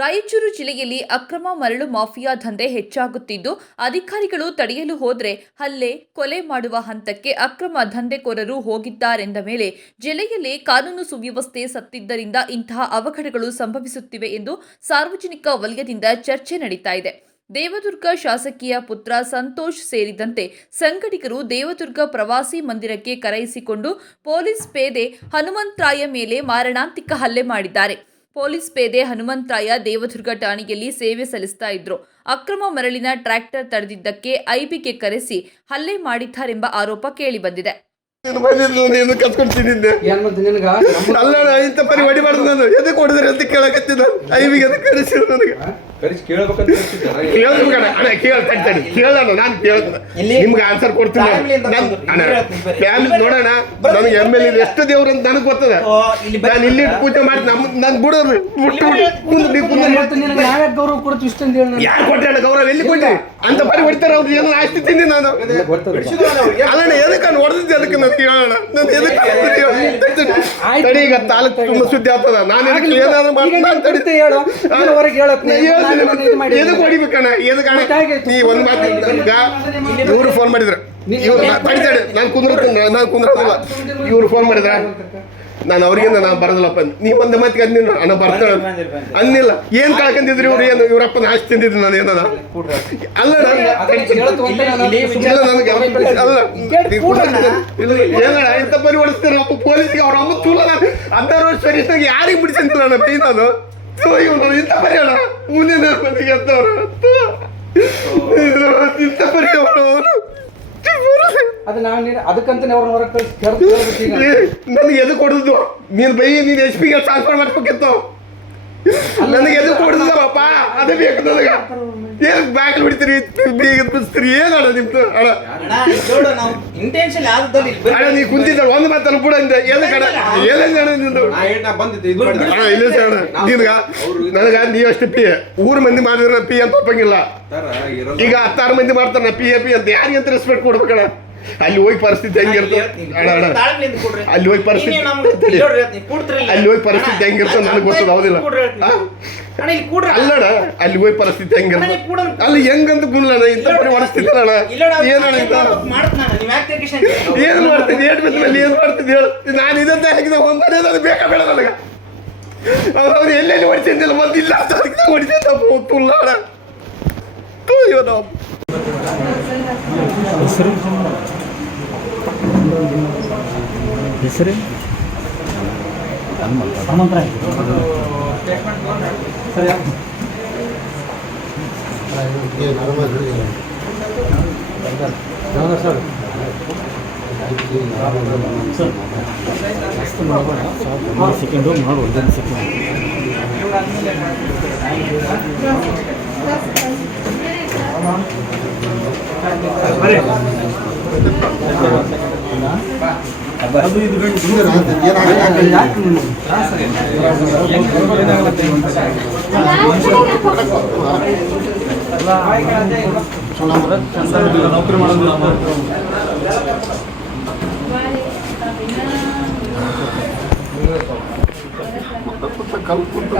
ರಾಯಚೂರು ಜಿಲ್ಲೆಯಲ್ಲಿ ಅಕ್ರಮ ಮರಳು ಮಾಫಿಯಾ ದಂಧೆ ಹೆಚ್ಚಾಗುತ್ತಿದ್ದು, ಅಧಿಕಾರಿಗಳು ತಡೆಯಲು ಹೋದರೆ ಹಲ್ಲೆ, ಕೊಲೆ ಮಾಡುವ ಹಂತಕ್ಕೆ ಅಕ್ರಮ ದಂಧೆಕೋರರು ಹೋಗಿದ್ದಾರೆಂದ ಮೇಲೆ ಜಿಲ್ಲೆಯಲ್ಲಿ ಕಾನೂನು ಸುವ್ಯವಸ್ಥೆ ಸತ್ತಿದ್ದರಿಂದ ಇಂತಹ ಅವಘಡಗಳು ಸಂಭವಿಸುತ್ತಿವೆ ಎಂದು ಸಾರ್ವಜನಿಕ ವಲಯದಿಂದ ಚರ್ಚೆ ನಡೀತಾ ಇದೆ. ದೇವದುರ್ಗ ಶಾಸಕಿಯ ಪುತ್ರ ಸಂತೋಷ್ ಸೇರಿದಂತೆ ಸಂಘಟಕರು ದೇವದುರ್ಗ ಪ್ರವಾಸಿ ಮಂದಿರಕ್ಕೆ ಕರೆಯಿಸಿಕೊಂಡು ಪೊಲೀಸ್ ಪೇದೆ ಹನುಮಂತರಾಯ ಮೇಲೆ ಮಾರಣಾಂತಿಕ ಹಲ್ಲೆ ಮಾಡಿದ್ದಾರೆ. ಪೊಲೀಸ್ ಪೇದೆ ಹನುಮಂತರಾಯ ದೇವದುರ್ಗ ಠಾಣೆಯಲ್ಲಿ ಸೇವೆ ಸಲ್ಲಿಸ್ತಾ ಇದ್ರು. ಅಕ್ರಮ ಮರಳಿನ ಟ್ರ್ಯಾಕ್ಟರ್ ತಡೆದಿದ್ದಕ್ಕೆ ಐಬಿಗೆ ಕರೆಸಿ ಹಲ್ಲೆ ಮಾಡಿದ್ದಾರೆಂಬ ಆರೋಪ ಕೇಳಿಬಂದಿದೆ. ಆನ್ಸರ್ ಕೊಡ್ತೀನಿ ನೋಡೋಣ. ನನಗೆ MLA ಎಷ್ಟು ದೇವ್ರ ಅಂತ ನನಗೆ ಗೊತ್ತದ. ನಾನು ಇಲ್ಲಿ ಪೂಜೆ ಮಾಡಿ ನನ್ ಬಿಡೋದು ಯಾರು ಕೊಟ್ಟ ಗೌರವ ಎಲ್ಲಿ ಕೊಟ್ಟಿ ಅಂತ ಪರಿ ಹೊಡಿತಾರೆ. ಅವ್ರು ಏನೋ ಆಸ್ತಿ ತಿಂದಿ ನಾನು ಅಲ್ಲ ಎದಕ್ಕೆ ಹೊಡೆದಿದ್ದೆ ಅದಕ್ಕೆ ನನಗೆ ಹೇಳೋಣ. ನಾನು ಎದಕ್ಕೆ ಈಗ ತಾಲೂಕು ತುಂಬಾ ಸುದ್ದಿ ಆಗ್ತದ. ನಾನು ಎದಕ್ಕೆ ಏನಾದ್ರು ಮಾಡ್ತೀನಿ ಎದಕ್ಕೆ ಹೊಡಿಬೇಕಣ್ಣ ಎದಕ್ಕೆ ನೀ ಒಂದು ಮಾತು ಇವ್ರು ಫೋನ್ ಮಾಡಿದ್ರು ನಾನು ಕುಂದ್ರದಿಲ್ಲ. ಇವ್ರು ಫೋನ್ ಮಾಡಿದ್ರ ನಾನು ಅವ್ರಿಗಿಂದ ನಾನು ಬರೋದಿಲ್ಲಪ್ಪ. ನೀವು ಒಂದು ಮಾತಿಗೆ ಅಂದಿಲ್ಲ ಅಣ್ಣ ಬರ್ತಾಳೆ ಅಂದಿಲ್ಲ. ಏನ್ ಕಳ್ಕೊಂಡಿದ್ರಿ ಇವ್ರು ಏನು ಇವ್ರಪ್ಪನ ಆಸ್ತಿ ತಿಂದಿದ್ರು ನಾನು ಏನದ ಅಲ್ಲ ಏನಣ್ಣ ಇಂಥ ಪರಿ ಹೊಡಿಸ್ತಾರೆ ಅಪ್ಪ ಪೊಲೀಸ್ಗೆ. ಅವ್ರ ಅಮ್ಮ ಚೂಲ ನಾನು 16 ವರ್ಷ ವಯಸ್ಸಾಗ ಯಾರಿಗೆ ಬಿಡಿಸಂತಿಲ್ಲ ಅಣ್ಣ ಬೈ ನಾನು ಇಂಥ ಪರಿ ಅಣ್ಣ ಮುಂದಿನ ಮನೆಗೆ ಅಂತವ್ರು ಇಂಥ ಪರಿ ಅವರು ನನಗೆ ಎದು ಕೊಡುದು ನೀನ್ ಬೈ ನೀನ್ HP ಗೆ ಟ್ರಾನ್ಸ್ಫರ್ ಮಾಡ್ಬೇಕಿತ್ತು. ನನಗೆ ಎದು ಕೊಡುದಪ್ಪ ಅದೇ ಬೇಕು ನನಗೆ. ಏನ್ ಬ್ಯಾಗ್ ಬಿಡ್ತೀರಿ ಬಿಡಿಸ್ತೀರಿ ಏನಣ್ಣ ನಿಮ್ದು ಅಣ್ಣ ನೀ ಕುಂತಿದ್ದ ಒಂದು ಮಾತನ್ನು ಕೂಡ ಏನಣ್ಣ ನಿಂದು ಇಲ್ಲ ಸರ್ ನಿನ್ಗ ನನಗ ನೀವ್ ಅಷ್ಟು ಪಿ ಊರ್ ಮಂದಿ ಮಾಡಿದ್ರ ಪಿ ಅಂತ ಒಪ್ಪಂಗಿಲ್ಲ. ಈಗ 16 ಮಂದಿ ಮಾಡ್ತಾರ PAP ಅಂತ ಯಾರಿಗೆ ಅಂತ ರೆಸ್ಪೆಕ್ಟ್ ಕೊಡ್ಬೇಕಣ್ಣ. ಅಲ್ಲಿ ಹೋಗಿ ಪರಿಸ್ಥಿತಿ ಹೆಂಗಿರ್ತದೆ ಅಲ್ಲಿ ಹೋಗಿ ಪರಿಸ್ಥಿತಿ ಹೆಂಗಿರ್ತದೆ ನನಗೆ ಗೊತ್ತದ ಹೌದಿಲ್ಲ ಅಲ್ಲಣ್ಣ. ಅಲ್ಲಿ ಹೋಗಿ ಪರಿಸ್ಥಿತಿ ಹೆಂಗಿರ್ತದೆ ಅಲ್ಲಿ ಹೆಂಗಂತ ಗುಲ್ಲಣ್ಣ ಇಂಥ ಪರಿ ಹೊಡಿಸ್ತಿದ್ದಣ್ಣ. ಏನಣ್ಣ ಏನ್ ಮಾಡ್ತಿದ್ದೆ ಏನ್ ಏನ್ ಮಾಡ್ತಿದ್ದೆ ಹೇಳು. ನಾನು ಇದಂತ ಹಾಕಿದ ಒಂದೇ ಅದು ಬೇಕಾ ಬೇಡ ನನಗೆ. ಅವ್ರು ಎಲ್ಲೆಲ್ಲಿ ಹೊಡಿಸಿದ್ದಿಲ್ಲ ಬಂದಿಲ್ಲ ಅಂತ ಅದಕ್ಕೆ ಹೊಡಿಸಿದ್ದ ತುಳ್ಳಾಡ ಹೆಸರು ಹನುಮಂತರಾಯ. ಸರ್ ಸೆಕೆಂಡು ಮಾಡಿ 1 ಸೆಕೆಂಡ್ ನೌಕರಿ ಮಾಡೋದಿಲ್ಲ ಕಲ್ಪುಂಟು